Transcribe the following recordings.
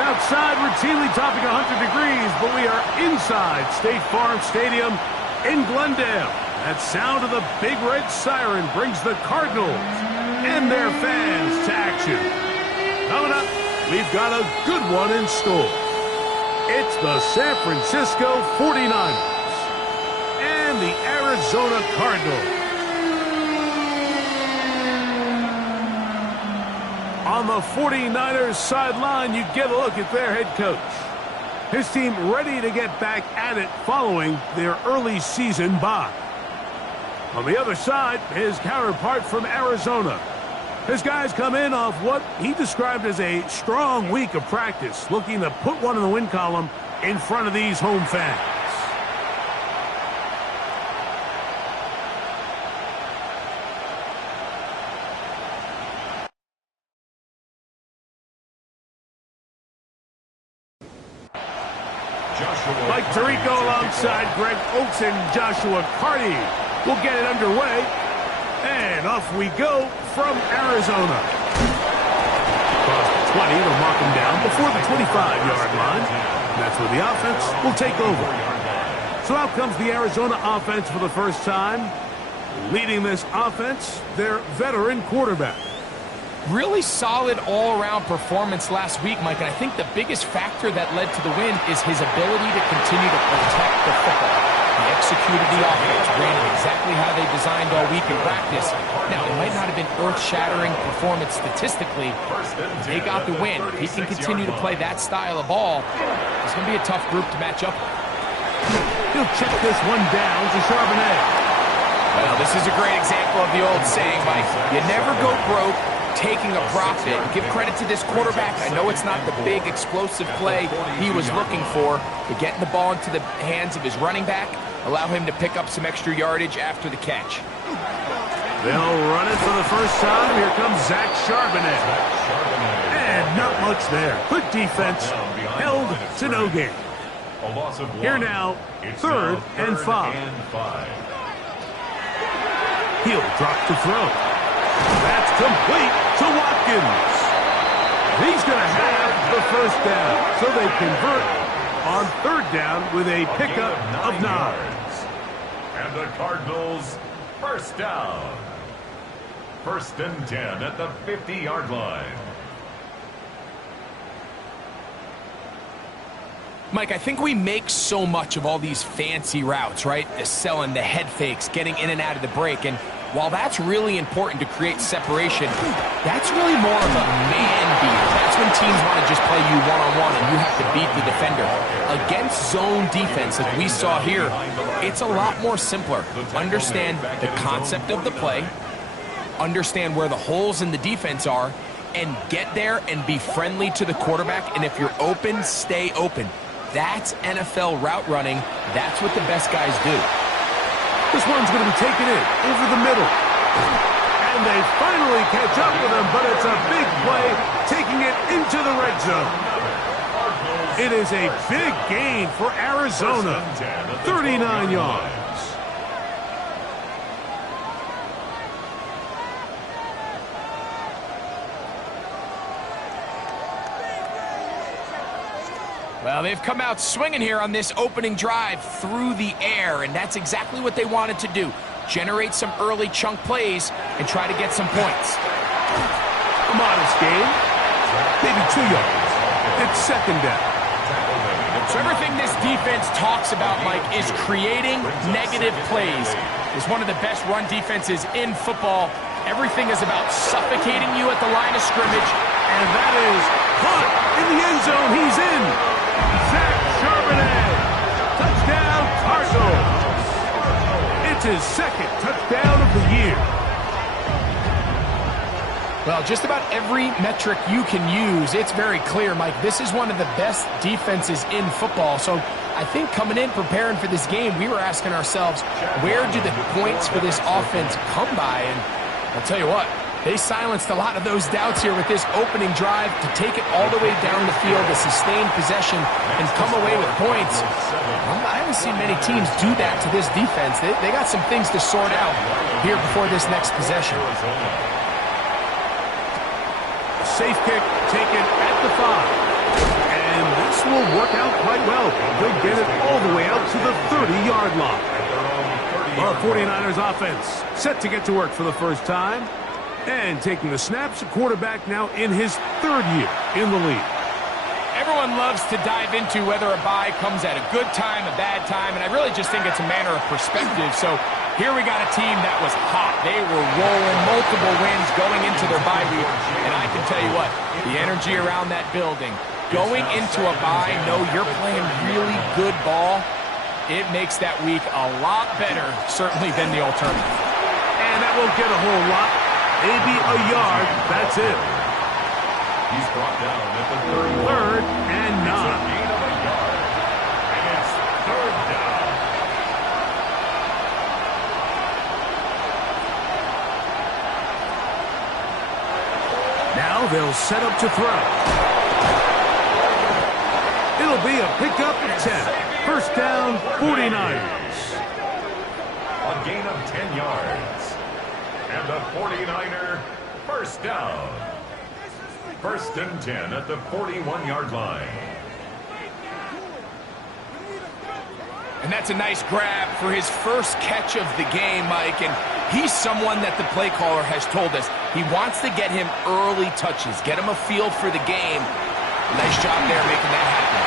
outside, routinely topping 100 degrees, but we are inside State Farm Stadium in Glendale. That sound of the big red siren brings the Cardinals and their fans to action. Coming up, we've got a good one in store. It's the San Francisco 49ers and the Arizona Cardinals. On the 49ers sideline, you get a look at their head coach. His team ready to get back at it following their early season bye. On the other side, his counterpart from Arizona. His guys come in off what he described as a strong week of practice, looking to put one in the win column in front of these home fans. Mike Tirico alongside Greg Oaks and Joshua Carty will get it underway. And off we go from Arizona. Across the 20, they'll mark him down before the 25-yard line. And that's where the offense will take over. So out comes the Arizona offense for the first time. Leading this offense, their veteran quarterback. Really solid all-around performance last week, Mike, and I think the biggest factor that led to the win is his ability to continue to protect the football. He executed the offense, ran it exactly how they designed all week in practice. Now, it might not have been earth-shattering performance statistically. They got the win. If he can continue to play that style of ball, it's going to be a tough group to match up with. He'll check this one down to Charbonnet. Well, this is a great example of the old saying, Mike, you never go broke taking a profit. Give credit to this quarterback. I know it's not the big explosive play he was looking for, but getting the ball into the hands of his running back, allow him to pick up some extra yardage after the catch. They'll run it for the first time. Here comes Zach Charbonnet. And not much there. Good defense. Held to no gain. Here now, 3rd and 5. He'll drop to throw. That's complete to Watkins. He's going to have the first down. So they convert on 3rd down with a pickup of 9. And the Cardinals, first down. 1st and 10 at the 50-yard line. Mike, I think we make so much of all these fancy routes, right? The selling, the head fakes, getting in and out of the break. And while that's really important to create separation, that's really more of a man beat. That's when teams want to just play you one-on-one and you have to beat the defender. Against zone defense, like we saw here, it's a lot more simpler. Understand the concept of the play, understand where the holes in the defense are, and get there and be friendly to the quarterback. And if you're open, stay open. That's NFL route running. That's what the best guys do. This one's going to be taken in over the middle. And they finally catch up with him, but it's a big play, taking it into the red zone. It is a big gain for Arizona. 39 yards. Well, they've come out swinging here on this opening drive through the air, and that's exactly what they wanted to do. Generate some early chunk plays and try to get some points. A modest gain. Maybe 2 yards. It's 2nd down. So everything this defense talks about, Mike, is creating negative plays. It's one of the best run defenses in football. Everything is about suffocating you at the line of scrimmage. And that is caught in the end zone. He's in. Zach Charbonnet. Touchdown, Cardinals. It's his 2nd touchdown of the year. Well, just about every metric you can use, it's very clear, Mike. This is one of the best defenses in football. So I think coming in, preparing for this game, we were asking ourselves, where do the points for this offense come by? And I'll tell you what, they silenced a lot of those doubts here with this opening drive to take it all the way down the field, to sustain possession, and come away with points. I haven't seen many teams do that to this defense. They got some things to sort out here before this next possession. Safe kick taken at the 5. And this will work out quite well. They'll get it all the way out to the 30-yard line. Our 49ers offense set to get to work for the first time. And taking the snaps, a quarterback now in his third year in the league. Everyone loves to dive into whether a bye comes at a good time, a bad time, and I really just think it's a matter of perspective. So here we got a team that was hot. They were rolling, multiple wins going into their bye week. And I can tell you what, the energy around that building, going into a bye, know you're playing really good ball, it makes that week a lot better, certainly, than the alternative. And that won't get a whole lot. Maybe a yard. That's it. He's brought down at the 30. Third and 9. It's a gain of a yard. And it's third down. Now they'll set up to throw. It'll be a pickup of 10. First down, 49ers. A gain of 10 yards. And the 49er first down. First and 10 at the 41-yard line. And that's a nice grab for his first catch of the game, Mike. And he's someone that the play caller has told us he wants to get him early touches, get him a feel for the game. Nice job there making that happen.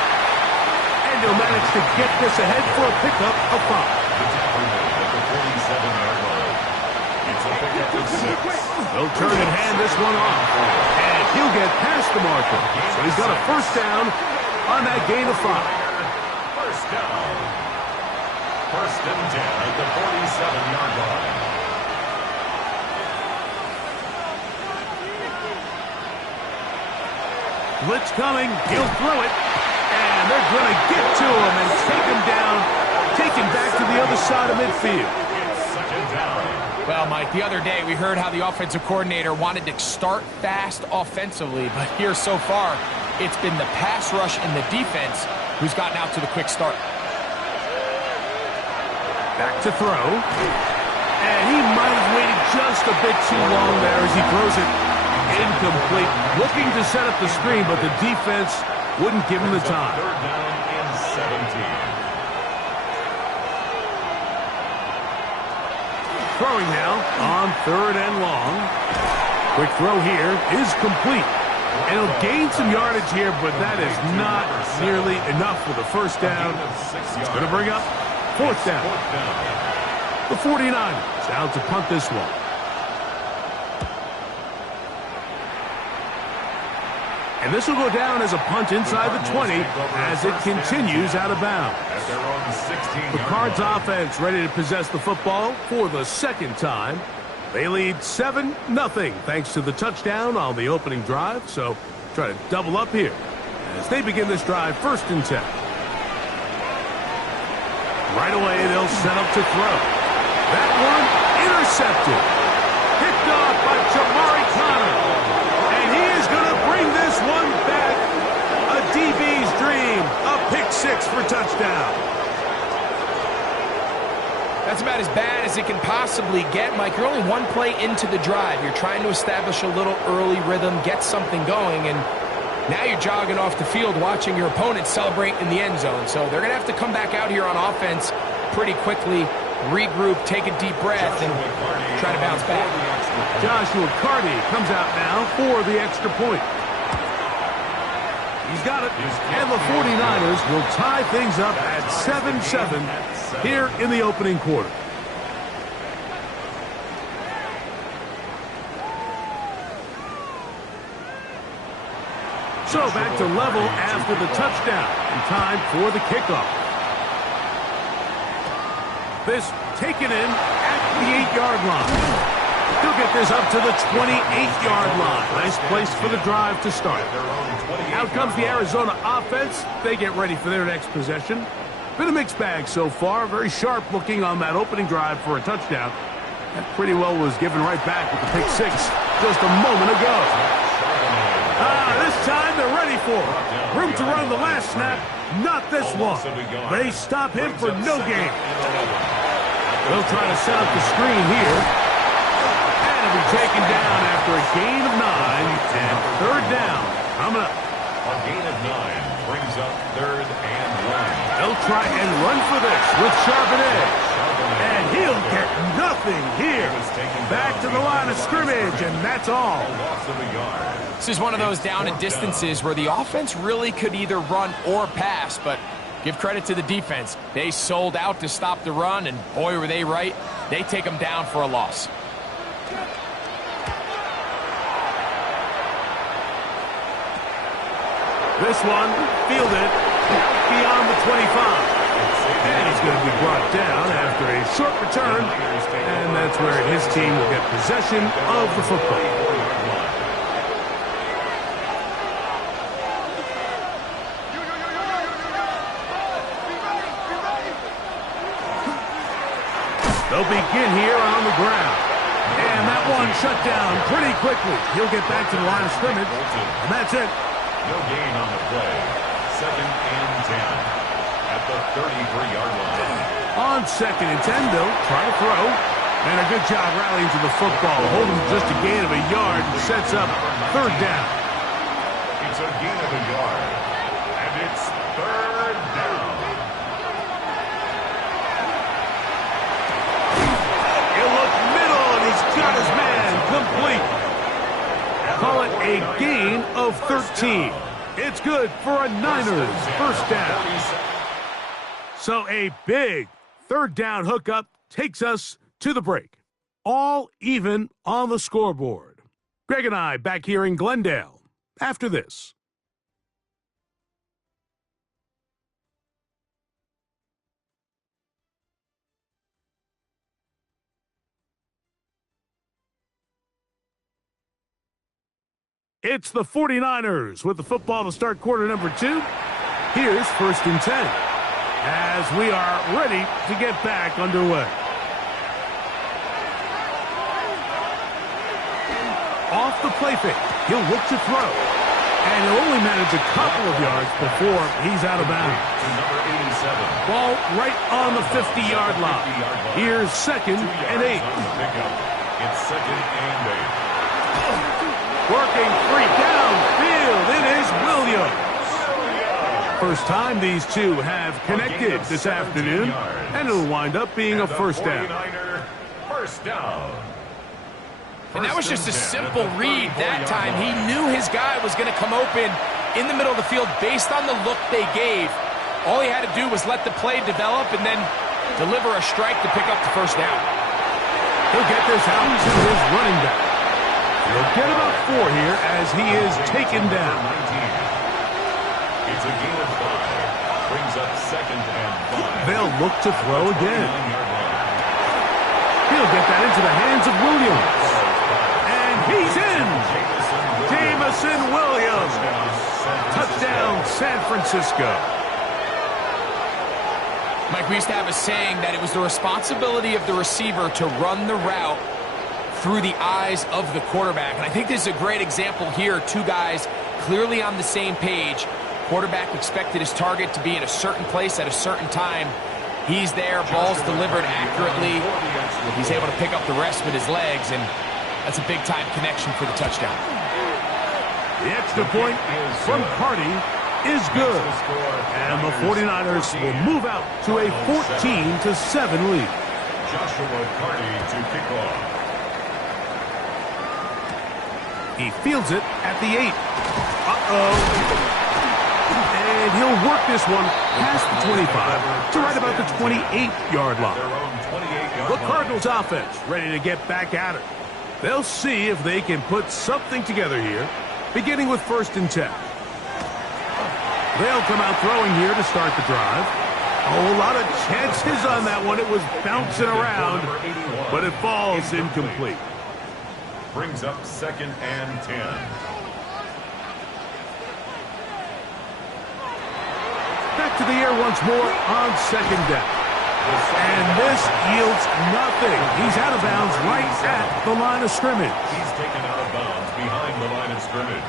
And he'll manage to get this ahead for a pickup of 5. The tackle made at the 47-yard line. It's a pickup of 6. They'll turn and hand this one off. And he'll get past the marker. So he's got a first down on that gain of 5. First down. First and 10 at the 47-yard line. Blitz coming. He'll throw it. And they're going to get to him and take him down. Take him back to the other side of midfield. It's second down. Well, Mike, the other day we heard how the offensive coordinator wanted to start fast offensively, but here so far, it's been the pass rush and the defense who's gotten out to the quick start. Back to throw. And he might have waited just a bit too long there as he throws it incomplete. Looking to set up the screen, but the defense wouldn't give him the time. Third down and 17. Throwing now on third and long. Quick throw here is complete. And he'll gain some yardage here, but that is not nearly enough for the first down. It's going to bring up fourth down. The 49ers out to punt this one. And this will go down as a punt inside the 20 as it continues out of bounds. The Cards offense ready to possess the football for the second time. They lead 7-0 thanks to the touchdown on the opening drive. So try to double up here as they begin this drive first and 10. Right away they'll set up to throw. That one intercepted. Picked off by Jamari Connor. And he is going to bring this one back. A DB's dream. A pick 6 for touchdown. That's about as bad as it can possibly get, Mike. You're only one play into the drive. You're trying to establish a little early rhythm, get something going, and now you're jogging off the field watching your opponent celebrate in the end zone. So they're going to have to come back out here on offense pretty quickly, regroup, take a deep breath, and try to bounce back. Joshua Carty comes out now for the extra point. He's got it, and the 49ers will tie things up at 7-7 here in the opening quarter. So back to level after the touchdown, and time for the kickoff. This taken in at the 8-yard line. He'll get this up to the 28-yard line. Nice place for the drive to start. Out comes the Arizona offense. They get ready for their next possession. Been a mixed bag so far. Very sharp looking on that opening drive for a touchdown. That pretty well was given right back with the pick 6 just a moment ago. This time they're ready for it. Room to run the last snap. Not this one. They stop him for no gain. They'll try to set up the screen here. And it'll be taken down after a gain of 9. And third down coming up. A gain of 9 brings up 3rd and 1. They'll try and run for this with Charbonnet. And he'll get nothing here. Back to the line of scrimmage, and that's all. A loss of a yard. This is one of those down and distances where the offense really could either run or pass, but give credit to the defense. They sold out to stop the run, and boy, were they right. They take them down for a loss. This one fielded beyond the 25. And he's going to be brought down after a short return. And that's where his team will get possession of the football. They'll begin here on the ground. And that one shut down pretty quickly. He'll get back to the line of scrimmage. And that's it. No gain on the play. 2nd and 10 at the 33-yard line. On 2nd and 10, they'll try to throw. And a good job rallying to the football, holding just a gain of a yard and sets up 3rd down. It's a gain of a yard. And it's 3rd down. He'll look middle, and he's got his man complete. Call it a gain of 13. It's good for a Niners 1st down. So a big 3rd down hookup takes us to the break. All even on the scoreboard. Greg and I back here in Glendale after this. It's the 49ers with the football to start quarter number 2. Here's 1st and 10 as we are ready to get back underway. Off the play fake, he'll look to throw. And he'll only manage a couple of yards before he's out of bounds. Number 87. Ball right on the 50-yard line. Here's 2nd and 8. It's 2nd and 8. Working free downfield, it is Williams. First time these two have connected this afternoon, and it'll wind up being a 1st down. 1st down. And that was just a simple read that time. He knew his guy was going to come open in the middle of the field based on the look they gave. All he had to do was let the play develop and then deliver a strike to pick up the 1st down. He'll get this out to his running back. He'll get about 4 here as he is taken down. It's a gain of 5. Brings up 2nd and 5. They'll look to throw again. He'll get that into the hands of Williams. And he's in. Jameson Williams. Touchdown, San Francisco. Mike, we used to have a saying that it was the responsibility of the receiver to run the route through the eyes of the quarterback. And I think this is a great example here. 2 guys clearly on the same page. Quarterback expected his target to be in a certain place at a certain time. He's there, ball's delivered accurately. He's able to pick up the rest with his legs, and that's a big-time connection for the touchdown. The extra point from Carty is good. And the 49ers will move out to a 14-7 lead. Joshua Carty to kick off. He fields it at the 8. And he'll work this one past the 25 to right about the 28-yard line. The Cardinals offense ready to get back at it. They'll see if they can put something together here, beginning with 1st and 10. They'll come out throwing here to start the drive. A lot of chances on that one. It was bouncing around, but it falls incomplete. Brings up 2nd and 10. Back to the air once more on 2nd down. And this yields nothing. He's out of bounds right at the line of scrimmage. He's taken out of bounds behind the line of scrimmage.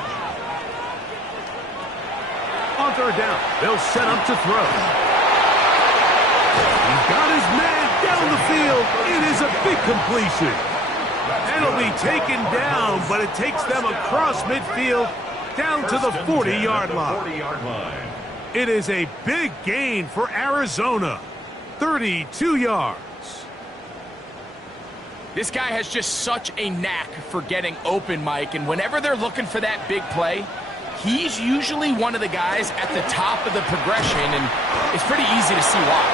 On 3rd down, they'll set up to throw. He's got his man down the field. It is a big completion. And it'll be taken down, but it takes them across midfield down to the 40-yard line. 40-yard line. It is a big gain for Arizona. 32 yards. This guy has just such a knack for getting open, Mike, and whenever they're looking for that big play, he's usually one of the guys at the top of the progression, and it's pretty easy to see why.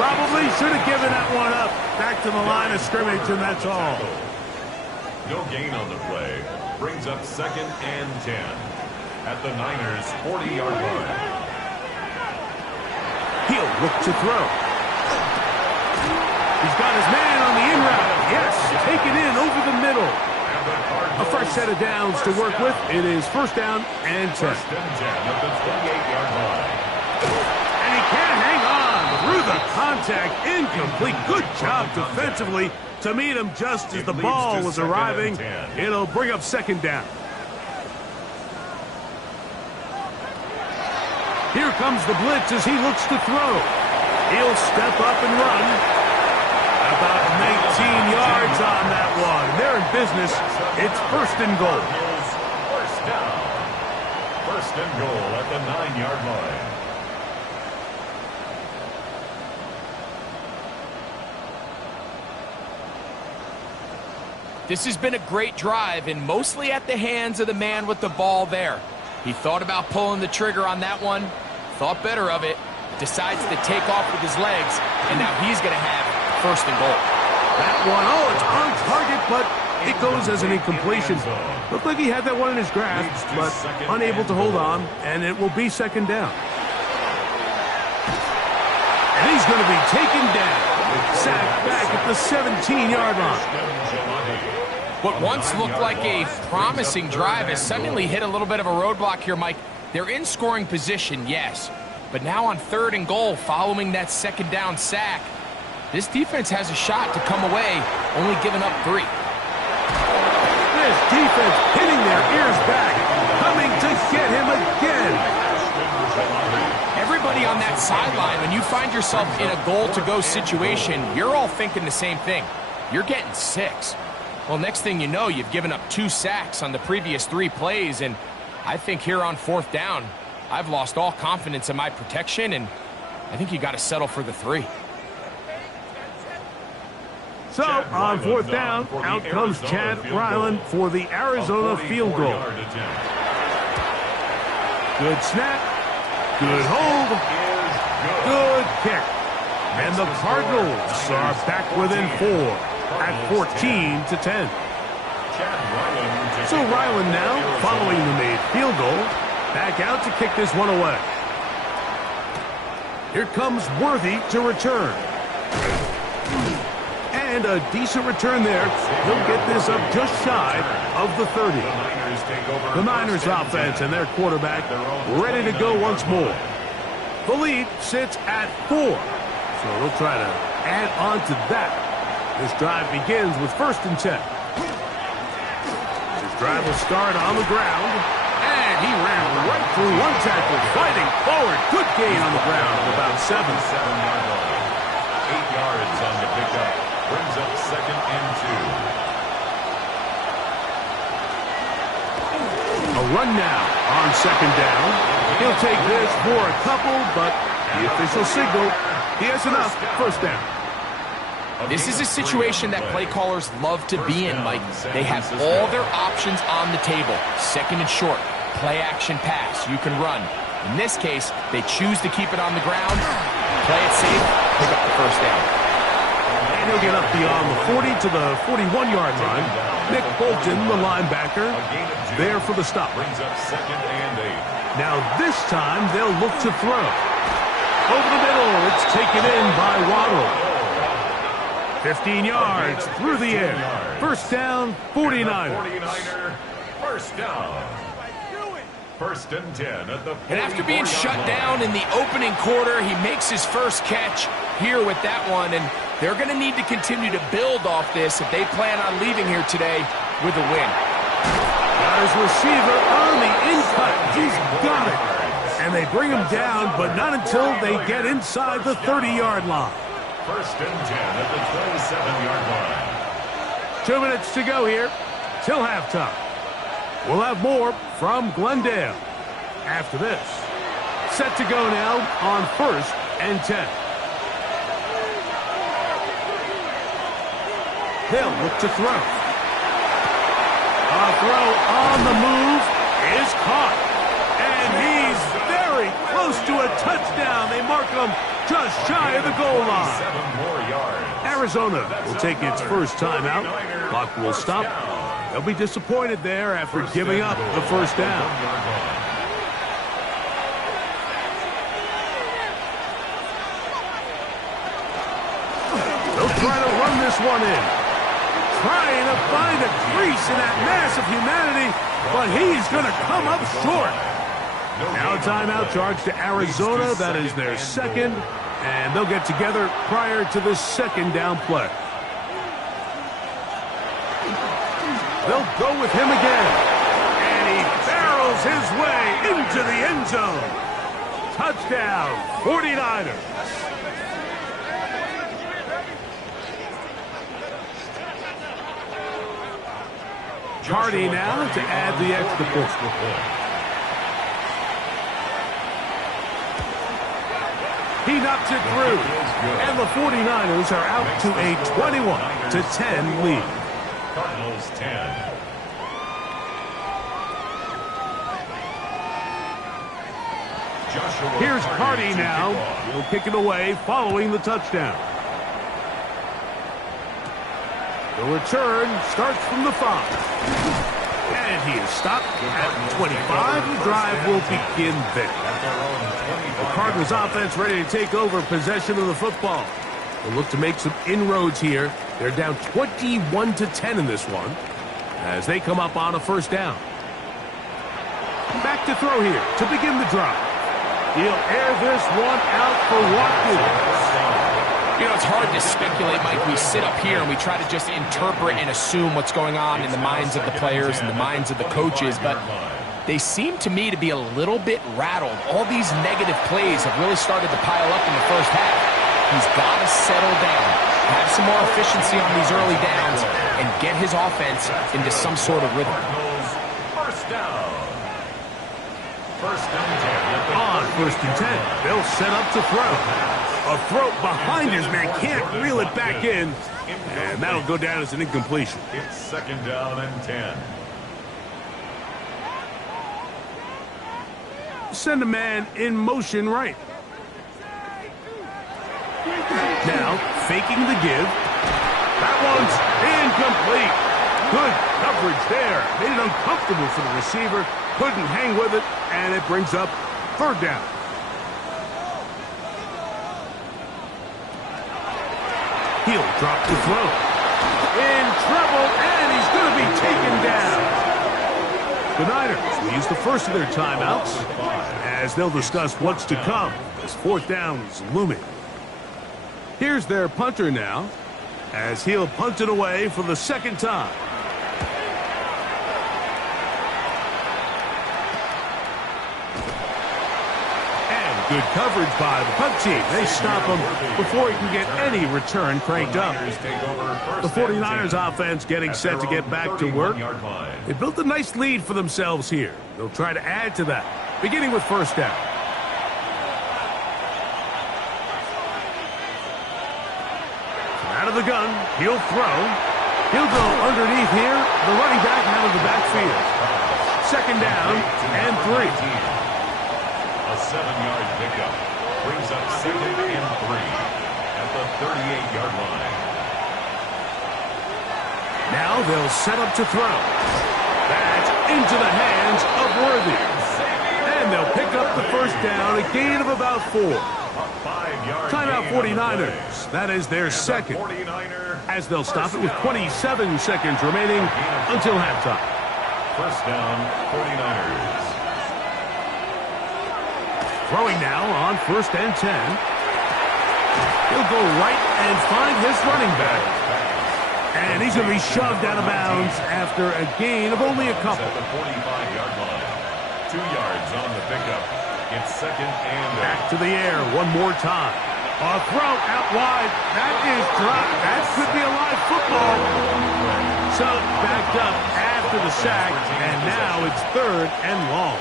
Probably should have given that one up. Back to the line of scrimmage, and that's all. No gain on the play. Brings up 2nd and 10 at the Niners' 40-yard line. He'll look to throw. He's got his man on the in route. Yes, taken in over the middle. A fresh set of downs to work with. It is 1st down and 10. 1st and 10 at the 28-yard line. And he can't hang on through the contact. Incomplete. Good job defensively to meet him just as the ball was arriving. It'll bring up 2nd down. Here comes the blitz as he looks to throw. He'll step up and run. About 19 yards on that one. They're in business. It's 1st and goal. 1st down. 1st and goal at the 9-yard line. This has been a great drive, and mostly at the hands of the man with the ball there. He thought about pulling the trigger on that one, thought better of it, decides to take off with his legs, and now he's going to have 1st and goal. That one, it's on target, but it goes as an incompletion. Looked like he had that one in his grasp, but unable to hold on, and it will be 2nd down. And he's going to be taken down. Sacked back at the 17-yard line. What once looked like a promising drive has suddenly hit a little bit of a roadblock here, Mike. They're in scoring position, yes, but now on 3rd and goal following that 2nd down sack, this defense has a shot to come away, only giving up 3. This defense hitting their ears back, coming to get him again. Everybody on that sideline, when you find yourself in a goal-to-go situation, you're all thinking the same thing. You're getting 6. Well, next thing you know, you've given up 2 sacks on the previous 3 plays, and I think here on 4th down, I've lost all confidence in my protection, and I think you got to settle for the 3. So, on 4th down, out comes Chad Ryland for the Arizona field goal. Good snap, good hold, good kick. And the Cardinals are back within 4 at 14-10. So Ryland now, following the made field goal, back out to kick this one away. Here comes Worthy to return. And a decent return there. He'll get this up just shy of the 30. The Niners offense and their quarterback ready to go once more. The lead sits at 4. So they'll try to add on to that. This drive begins with 1st and 10. This drive will start on the ground. And he ran right through one tackle, fighting forward. Good gain on the ground of about 7. 7-yard line. 8 yards on the pickup. Brings up 2nd and 2. A run now on 2nd down. He'll take this for a couple, but the official signal, he has enough. 1st down. This is a situation that play callers love to be in, Mike. They have all their options on the table. 2nd and short, play action pass, you can run. In this case, they choose to keep it on the ground, play it safe, pick up the 1st down. And he'll get up beyond the 40 to the 41-yard line. Nick Bolton, the linebacker, there for the stop. Brings up 2nd and 8. Now this time they'll look to throw. Over the middle, it's taken in by Waddle. 15 yards through the air. 1st down, 49ers. 49er, 1st down. 1st and 10 at the 44-yard line. And after being shut down in the opening quarter, he makes his first catch here with that one, and they're going to need to continue to build off this if they plan on leaving here today with a win. Got his receiver on the in-cut. He's got it. And they bring him down, but not until they get inside the 30-yard line. 1st and 10 at the 27-yard line. 2 minutes to go here till halftime. We'll have more from Glendale after this. Set to go now on 1st and 10. They'll look to throw. A throw on the move is caught. And he's very close to a touchdown. They mark him just shy of the goal line. 7 more yards. Arizona will take its first time out. Clock will stop. They'll be disappointed there after giving up the first down. They'll try to run this one in. Trying to find a crease in that mass of humanity, but he's going to come up short. Now a timeout charge to Arizona. That is their second, and they'll get together prior to the second down play. They'll go with him again, and he barrels his way into the end zone. Touchdown, 49ers. Hardy now to add the extra point. He knocks it through, and the 49ers are out to a 21-10 lead. Cardinals 10. Here's Hardy now. He'll kick it away following the touchdown. The return starts from the 5. And he is stopped at 25. The drive will begin there. The Cardinals offense ready to take over possession of the football. They'll look to make some inroads here. They're down 21-10 in this one as they come up on a first down. Back to throw here to begin the drive. He'll air this one out for Watkins. You know, it's hard to speculate, Mike. We sit up here and we try to just interpret and assume what's going on in the minds of the players and the minds of the coaches, but they seem to me to be a little bit rattled. All these negative plays have really started to pile up in the first half. He's got to settle down, have some more efficiency on these early downs, and get his offense into some sort of rhythm. First down. First and 10. On 1st and 10, they'll set up to throw. A throw behind his man, can't reel it back in, and that'll go down as an incompletion. It's 2nd down and 10. Send a man in motion right. Now, faking the give. That one's incomplete. Good coverage there. Made it uncomfortable for the receiver. Couldn't hang with it, and it brings up 3rd down. He'll drop the throw. In trouble, and he's going to be taken down. The Niners will use the first of their timeouts as they'll discuss what's to come as 4th down is looming. Here's their punter now as he'll punt it away for the 2nd time. Good coverage by the punt team. They stop him before he can get any return cranked up. The 49ers offense getting set to get back to work. They built a nice lead for themselves here. They'll try to add to that, beginning with 1st down. Out of the gun, he'll throw. He'll go underneath here. The running back out of the backfield. 2nd down and 3. A 7-yard pickup brings up 2nd and 3 at the 38-yard line. Now they'll set up to throw. That's into the hands of Worthy. And they'll pick up the 1st down, a gain of about 4. Timeout 49ers. That is their 2nd. As they'll stop it with 27 seconds remaining until halftime. 1st down, 49ers. Throwing now on 1st and 10. He'll go right and find his running back. And he's going to be shoved out of bounds after a gain of only a couple. At the 45-yard line. 2 yards on the pickup. It's 2nd and back to the air one more time. A throw out wide. That is dropped. That could be a live football. So backed up at after the sack, and now it's 3rd and long.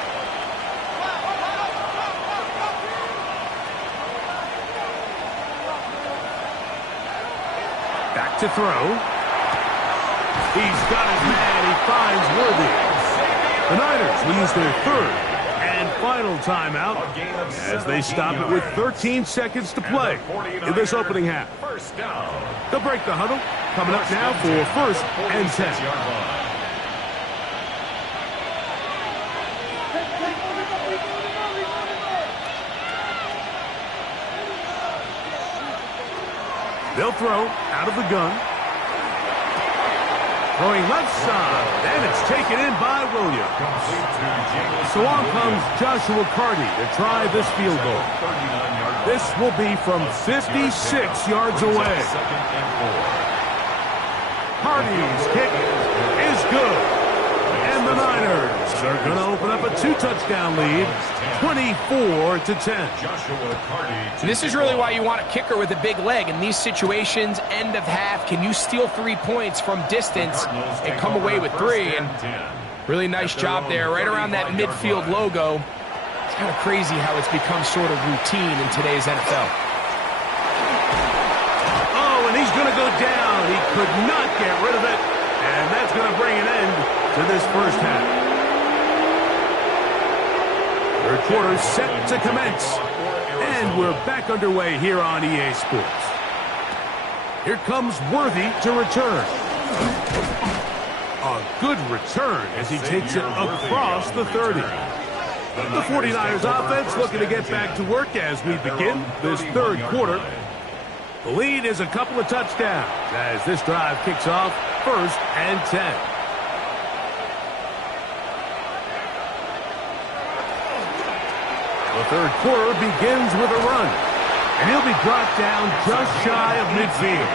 Back to throw. He's got his man. He finds Worthy. The Niners will use their 3rd and final timeout as they stop it with 13 seconds to play in this opening half. They'll break the huddle. Coming up now for 1st and 10. They'll throw out of the gun. Throwing left side, and it's taken in by Williams. So on comes Joshua Carty to try this field goal. This will be from 56 yards away. Carty's kick is good. And the Niners are going to open up a 2-touchdown lead, 24-10. This is really why you want a kicker with a big leg. In these situations, end of half, can you steal 3 points from distance and come away with 3? And really nice job there, right around that midfield logo. It's kind of crazy how it's become sort of routine in today's NFL. Oh, and he's going to go down. He could not get rid of it. And that's going to bring an end to this first half. 3rd quarter set to commence. And we're back underway here on EA Sports. Here comes Worthy to return. A good return as he takes it across the 30. The 49ers offense looking to get back to work as we begin this 3rd quarter. The lead is a couple of touchdowns as this drive kicks off 1st and 10. The 3rd quarter begins with a run, and he'll be brought down just shy of midfield.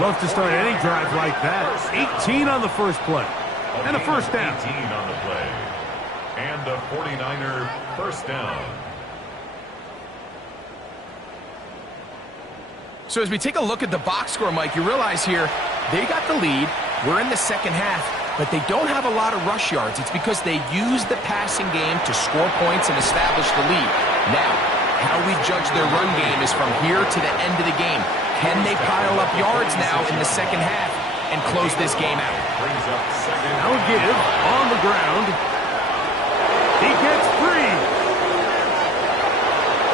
Love to start any drive like that. 18 on the first play, and a first down. 18 on the play, and a 49er first down. So as we take a look at the box score, Mike, you realize here they got the lead. We're in the second half, but they don't have a lot of rush yards. It's because they use the passing game to score points and establish the lead. Now, how we judge their run game is from here to the end of the game. Can they pile up yards now in the second half and close this game out? Now give on the ground. He gets free.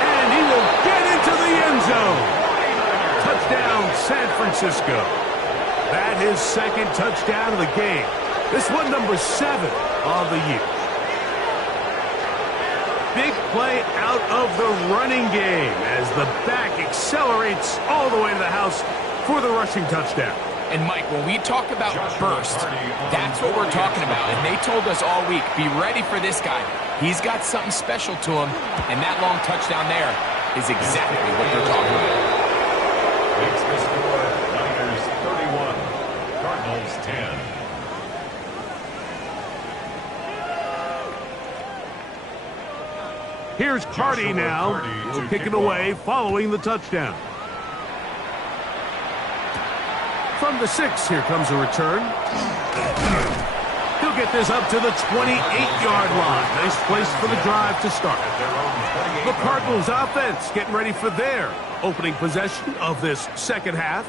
And he will get into the end zone. Touchdown, San Francisco. That is 2nd touchdown of the game. This one number 7 of the year. Big play out of the running game as the back accelerates all the way to the house for the rushing touchdown. And Mike, when we talk about burst, that's what we're talking about. And they told us all week, be ready for this guy. He's got something special to him, and that long touchdown there is exactly what they're talking about. Makes the score Niners 31, Cardinals 10. Here's Carty now. He'll kick it away following the touchdown. From the 6, here comes a return. He'll get this up to the 28-yard line. Nice place for the drive to start. The Cardinals offense getting ready for their opening possession of this second half.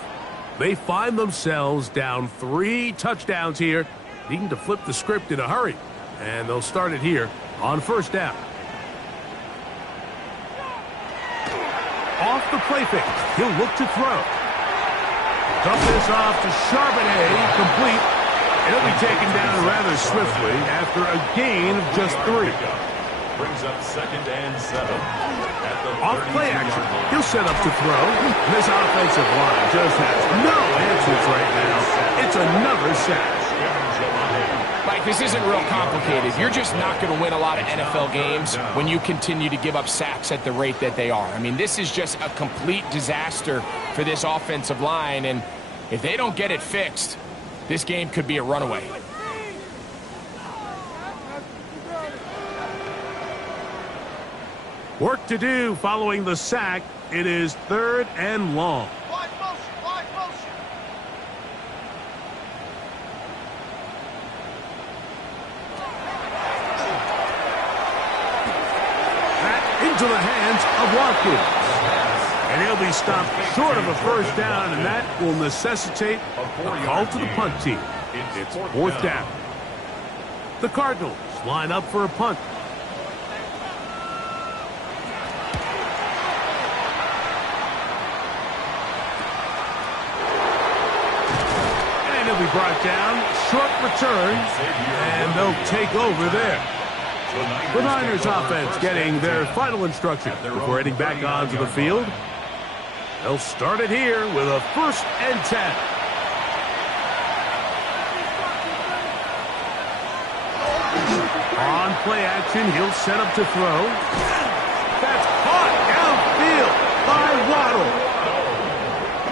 They find themselves down 3 touchdowns here, needing to flip the script in a hurry. And they'll start it here on first down. Off the play fake, he'll look to throw. Dump this off to Charbonnet, complete. It'll be taken down rather swiftly after a gain of just 3. Brings up 2nd and 7. Off play action, he'll set up to throw. This offensive line just has no answers right now. It's another sack. Mike, this isn't real complicated. You're just not going to win a lot of NFL games when you continue to give up sacks at the rate that they are. I mean, this is just a complete disaster for this offensive line, and if they don't get it fixed, this game could be a runaway. Work to do following the sack. It is 3rd and long. into the hands of Watkins. And he'll be stopped short of a first down, and that will necessitate a call to the punt team. It's fourth down. The Cardinals line up for a punt. And he'll be brought down. Short return, and they'll take over there. The Niners offense getting their final instruction before heading back onto the field. They'll start it here with a 1st and 10. On play action, he'll set up to throw. That's caught downfield by Waddle.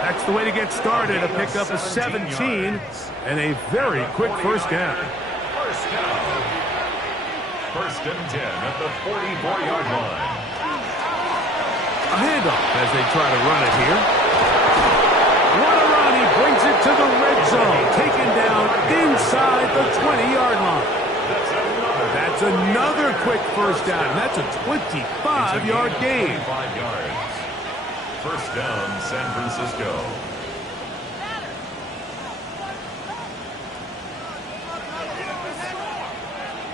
That's the way to get started, a pickup of 17 and a very quick first down. First down. 1st and 10 at the 44-yard line. A handoff as they try to run it here. What a run! He brings it to the red zone, taken down inside the 20-yard line. That's another quick first down. That's a 25-yard gain. 25 yards. First down, San Francisco.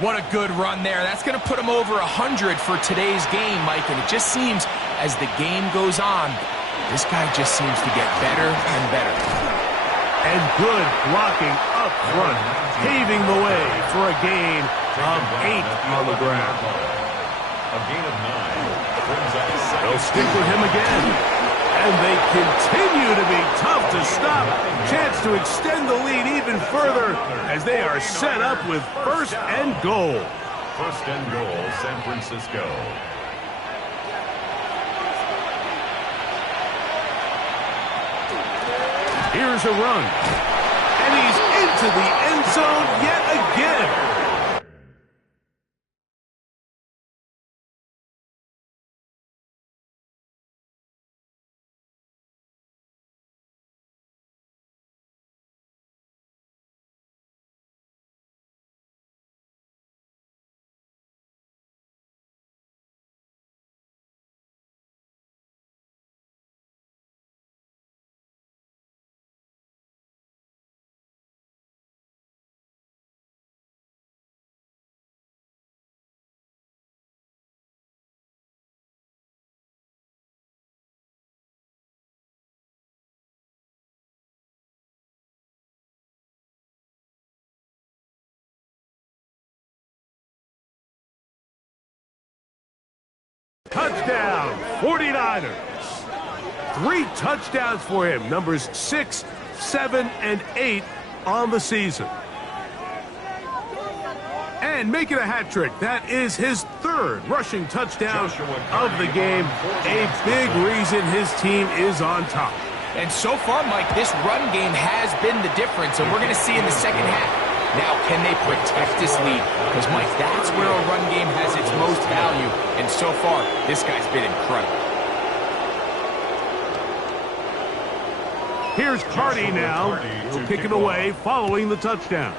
What a good run there. That's going to put him over 100 for today's game, Mike. And it just seems as the game goes on, this guy just seems to get better and better. And good blocking up front, paving the way for a gain of 8 on the ground. A gain of 9 brings up second. They'll stick with him again. And they continue to be tough to stop. Chance to extend the lead even further as they are set up with 1st and goal. 1st and goal, San Francisco. Here's a run. And he's into the end zone yet again. Touchdown, 49ers. 3 touchdowns for him, numbers 6, 7, and 8 on the season. And making a hat trick, that is his 3rd rushing touchdown of the game. A big reason his team is on top. And so far, Mike, this run game has been the difference, and we're going to see in the second half. Now, can they protect this lead? Because, Mike, that's where a run game has its most value. And so far, this guy's been incredible. Here's Carty now. He'll kick it away following the touchdown.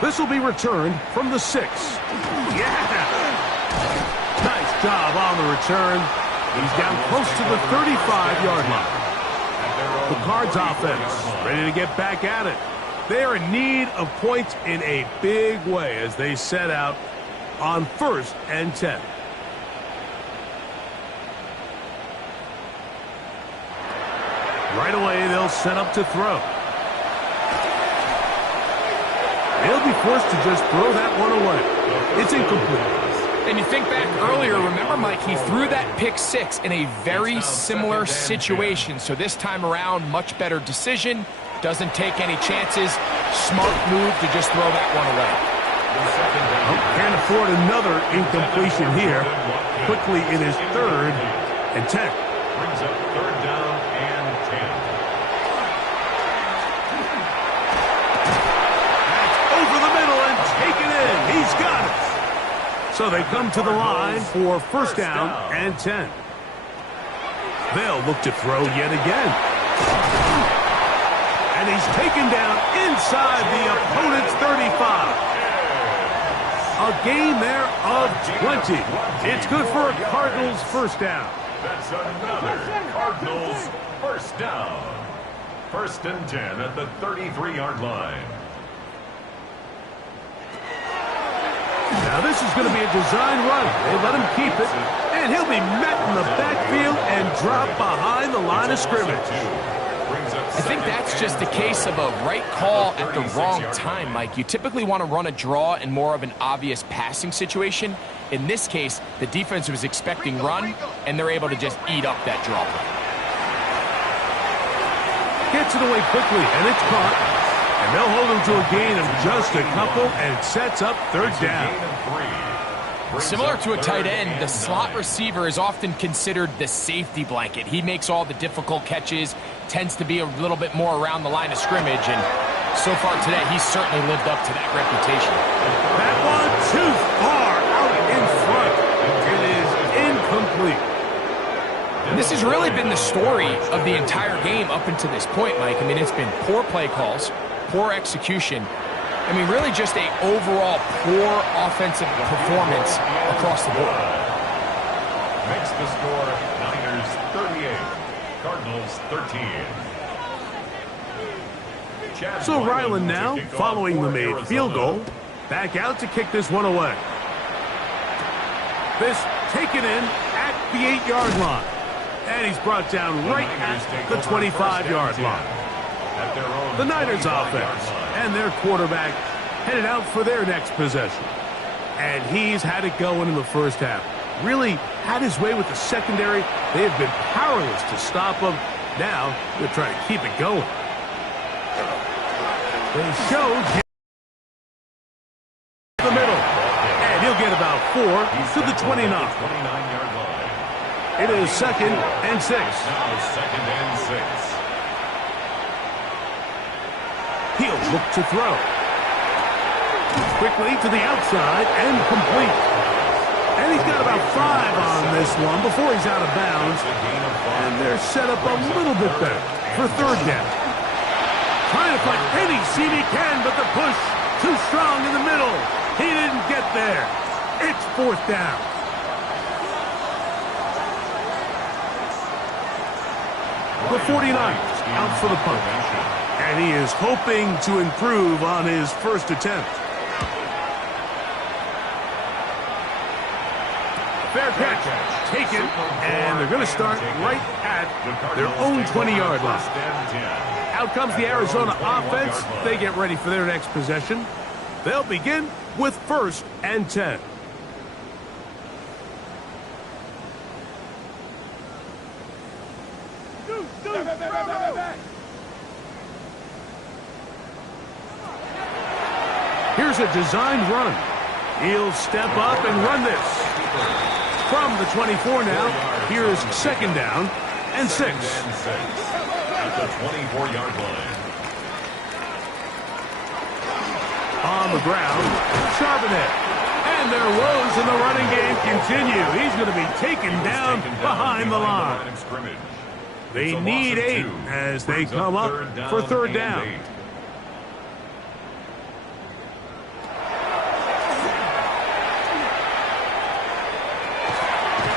This will be returned from the 6. Yeah! Nice job on the return. He's down close to the 35-yard line. The Cards offense ready to get back at it. They are in need of points in a big way as they set out on 1st and 10. Right away, they'll set up to throw. They'll be forced to just throw that one away. It's incomplete. And you think back earlier, remember, Mike, he threw that pick 6 in a very similar situation. So this time around, much better decision. Doesn't take any chances. Smart move to just throw that one away. Can't afford another incompletion here. Quickly in his 3rd and 10. Brings up 3rd down and 10. That's over the middle and taken in. He's got it. So they come to the line for 1st down and 10. They'll look to throw yet again. And he's taken down inside the opponent's 35. A gain there of 20. It's good for a Cardinals first down. That's another Cardinals first down. 1st and 10 at the 33-yard line. Now this is going to be a design run. They let him keep it, and he'll be met in the backfield and dropped behind the line of scrimmage. I think that's just a case of a right call at the wrong time, Mike. You typically want to run a draw in more of an obvious passing situation. In this case, the defense was expecting run, and they're able to just eat up that draw. Gets it away quickly, and it's caught. And they'll hold him to a gain of just a couple, and it sets up 3rd down. Similar to a tight end, the slot receiver is often considered the safety blanket. He makes all the difficult catches, tends to be a little bit more around the line of scrimmage, and so far today, he's certainly lived up to that reputation. That one too far out in front. It is incomplete. And this has really been the story of the entire game up until this point, Mike. I mean, it's been poor play calls, poor execution. I mean, really just a overall poor offensive performance across the board. Makes the score Niners 38, Cardinals 13. So Ryland now, following the made field goal, back out to kick this one away. This taken in at the 8-yard line. And he's brought down right at the 25-yard line. The Niners offense and their quarterback headed out for their next possession. And he's had it going in the first half. Really had his way with the secondary. They have been powerless to stop him. Now they're trying to keep it going. They showed him the middle. And he'll get about 4 to the 29. It is 2nd and 6. Now 2nd and 6. He'll look to throw. Quickly to the outside and complete. And he's got about 5 on this one before he's out of bounds. And they're set up a little bit better for 3rd down. Trying to find any seam he can, but the push too strong in the middle. He didn't get there. It's 4th down. The 49ers out for the punt. And he is hoping to improve on his first attempt. Fair catch taken, and they're going to start right at their own 20-yard line. Out comes the Arizona offense. They get ready for their next possession. They'll begin with 1st and 10. Here's a designed run. He'll step up and run this. From the 24 now, here's 2nd down and 6. At the 24-yard line. On the ground, Charbonnet. And their woes in the running game continue. He's going to be taken down behind the line. They need 8 as they come up for 3rd down.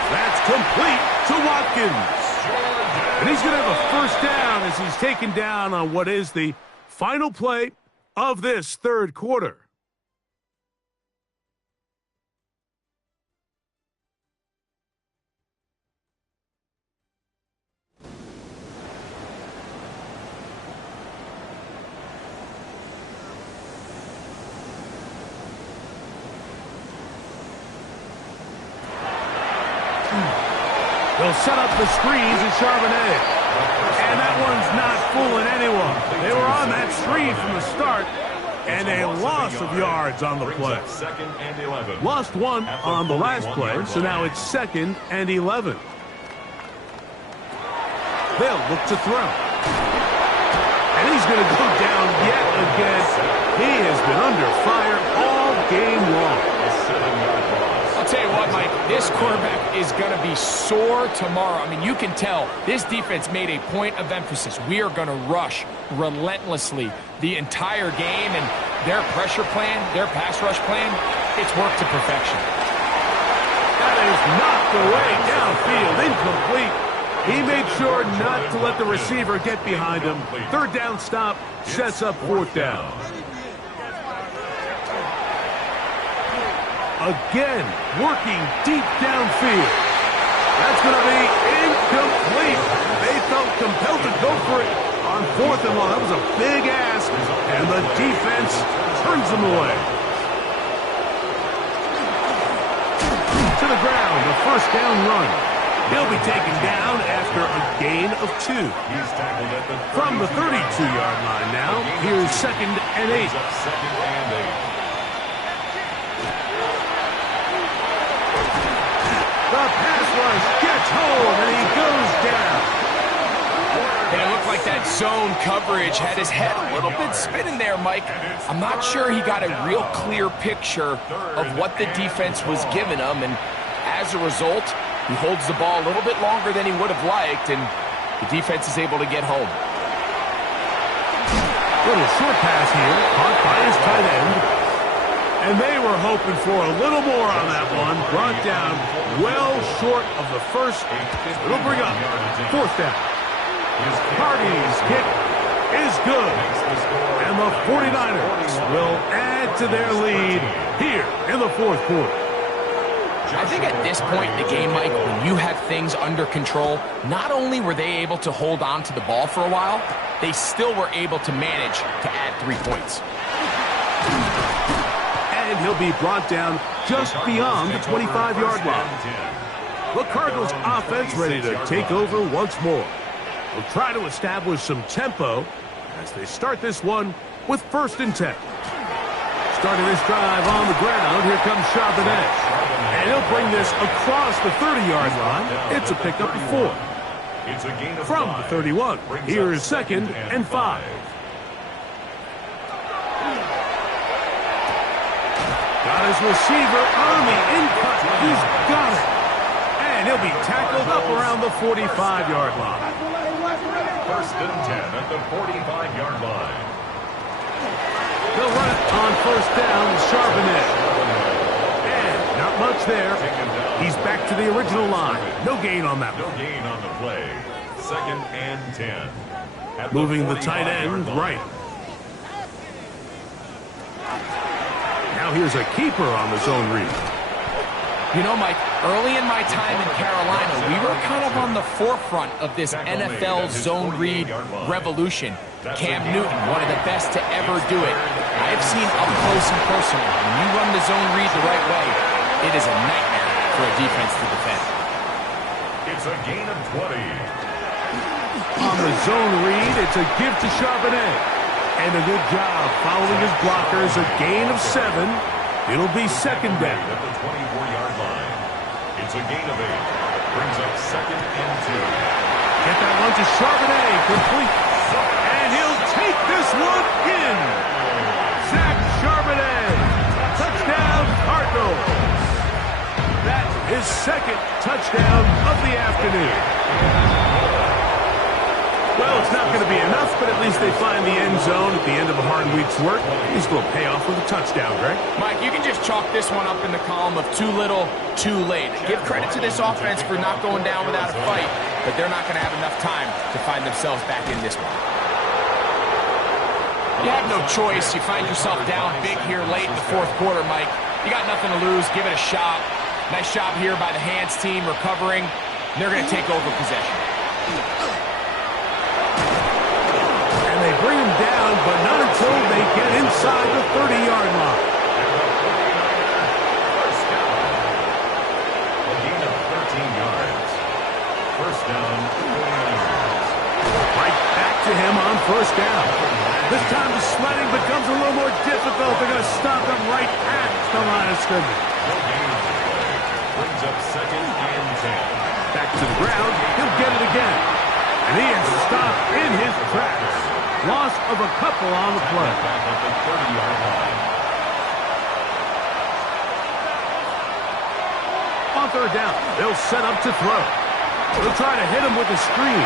That's complete to Watkins. And he's going to have a 1st down as he's taken down on what is the final play of this 3rd quarter. They'll set up the screens at Charbonnet. And that one's not fooling anyone. They were on that screen from the start, and a loss of yards on the play. Lost 1 on the last play, so now it's 2nd and 11. They'll look to throw. And he's going to go down yet again. He has been under fire all game long. I'll tell you what, Mike, this quarterback is going to be sore tomorrow. I mean, you can tell this defense made a point of emphasis. We are going to rush relentlessly the entire game, and their pressure plan, their pass rush plan, it's worked to perfection. That is knocked away downfield, incomplete. He made sure not to let the receiver get behind him. Third down stop sets up fourth down. Again, working deep downfield. That's going to be incomplete. They felt compelled to go for it on fourth and long. That was a big ask, and the defense turns them away. To the ground, the first down run. He'll be taken down after a gain of 2. From the 32-yard line now, here's 2nd and 8. The pass rush gets home, and he goes down. And it looked like that zone coverage had his head a little bit spinning there, Mike. I'm not sure he got a real clear picture of what the defense was giving him, and as a result, he holds the ball a little bit longer than he would have liked, and the defense is able to get home. Little short pass here, caught by his tight end. And they were hoping for a little more on that one. Brought down well short of the first. It'll bring up fourth down. Hardy's kick is good. And the 49ers will add to their lead here in the fourth quarter. I think at this point in the game, Mike, when you have things under control, not only were they able to hold on to the ball for a while, they still were able to manage to add 3 points. And he'll be brought down just beyond the 25-yard line. The Cardinals offense ready to take over once more. They'll try to establish some tempo as they start this one with 1st and 10. Starting this drive on the ground, here comes Charbonnet. And he'll bring this across the 30-yard line. It's a pickup of 4. From the 31, here is 2nd and 5. Got his receiver on the in-cut. He's got it. And he'll be tackled up around the 45-yard line. 1st and 10 at the 45-yard line. They'll run it on 1st down, Charbonnet. And not much there. He's back to the original line. No gain on that one. No gain on the play. 2nd and 10. Moving the tight end right. Now here's a keeper on the zone read. You know, Mike, early in my time in Carolina, we were kind of on the forefront of this NFL zone read revolution. Cam Newton, one of the best to ever do it. I've seen up close and personal. When you run the zone read the right way, it is a nightmare for a defense to defend. It's a gain of 20. On the zone read, it's a give to Charbonnet. And a good job following his blockers, a gain of 7. It'll be 2nd down. At the 24-yard line. It's a gain of 8. Brings up 2nd and 2. Get that one to Charbonnet, complete. And he'll take this one in. Zach Charbonnet. Touchdown, Cardinals. That's his 2nd touchdown of the afternoon. Well, it's not going to be enough, but at least they find the end zone at the end of a hard week's work. He's going to pay off with a touchdown, Greg. Mike, you can just chalk this one up in the column of too little, too late. Give credit to this offense for not going down without a fight, but they're not going to have enough time to find themselves back in this one. You have no choice. You find yourself down big here late in the fourth quarter, Mike. You got nothing to lose. Give it a shot. Nice job here by the hands team recovering. They're going to take over possession. They bring him down, but not until they get inside the 30-yard line. First down. A gain of 13 yards. First down, 49ers. Right back to him on 1st down. This time the sledding becomes a little more difficult. They're going to stop him right at the line of scrimmage. No gain on the play. Brings up 2nd and 10. Back to the ground. He'll get it again. And he is stopped in his tracks. Loss of a couple on the play. Back at the 30-yard line. On 3rd down, they'll set up to throw. They'll try to hit him with a screen.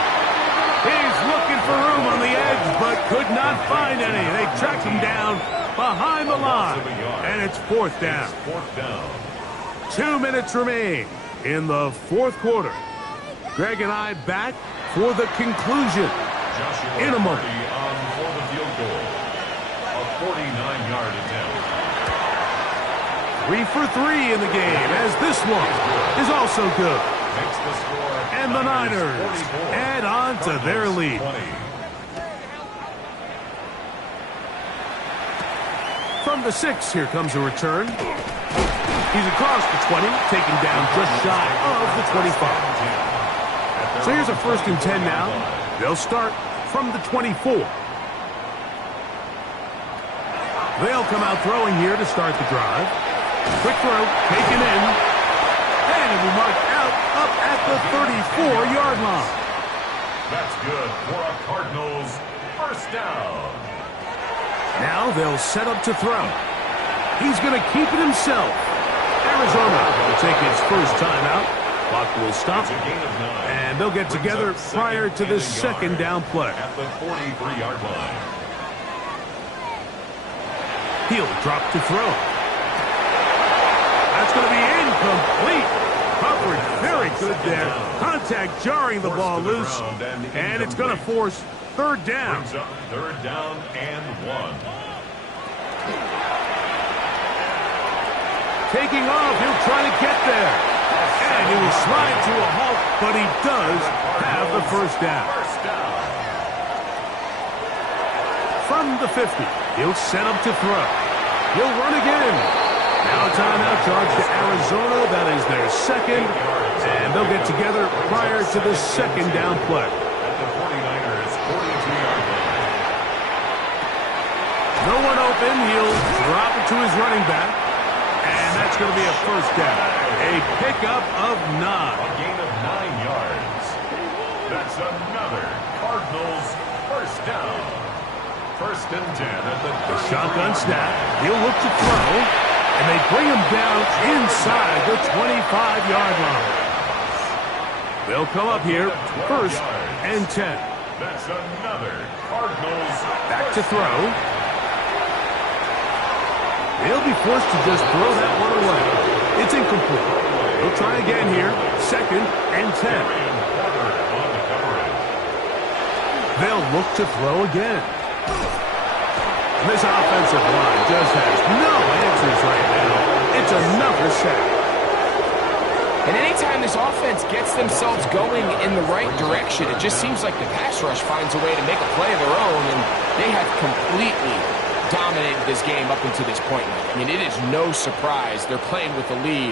He's looking for room on the edge, but could not find any. They track him down behind the line, and it's fourth down. 2 minutes remain in the fourth quarter. Greg and I back for the conclusion in a moment. On for the field goal. A 49-yard attempt. 3 for 3 in the game, as this one is also good. Makes the score. And the Niners add on to their lead. 20. From the 6, here comes a return. He's across the 20, taken down just shy of the 25. So here's a 1st and 10 now. They'll start from the 24. They'll come out throwing here to start the drive. Quick throw, taken in. And it will mark out up at the 34-yard line. That's good for a Cardinals first down. Now they'll set up to throw. He's going to keep it himself. Arizona will take its first timeout. Clock will stop. It's a gain of 9. And they'll get together prior to this second down play. At the 43-yard line. He'll drop to throw. That's going to be incomplete. Coverage very good there. Contact jarring the ball loose. And it's going to force third down. Brings up third down and 1. Taking off, he'll try to get there. And he will slide to a halt, but he does have the first down. First down. From the 50, he'll set up to throw. He'll run again. Now a timeout charge to Arizona. That is their second. And they'll get together prior to the second down play. At the 49ers 42-yard line. No one open. He'll drop it to his running back. And that's going to be a first down. A pickup of 9. A gain of 9 yards. That's another Cardinals first down. First and 10 at the Shotgun snap. He'll look to throw. And they bring him down inside the 25-yard line. They'll come up here, first and 10. That's another Cardinals Back to throw. They'll be forced to just throw that one away. It's incomplete. They'll try again here, second and 10. They'll look to throw again. This offensive line just has no answers right now. It's another sack. And anytime this offense gets themselves going in the right direction, it just seems like the pass rush finds a way to make a play of their own, and they have completely dominated this game up until this point. I mean, it is no surprise they're playing with the lead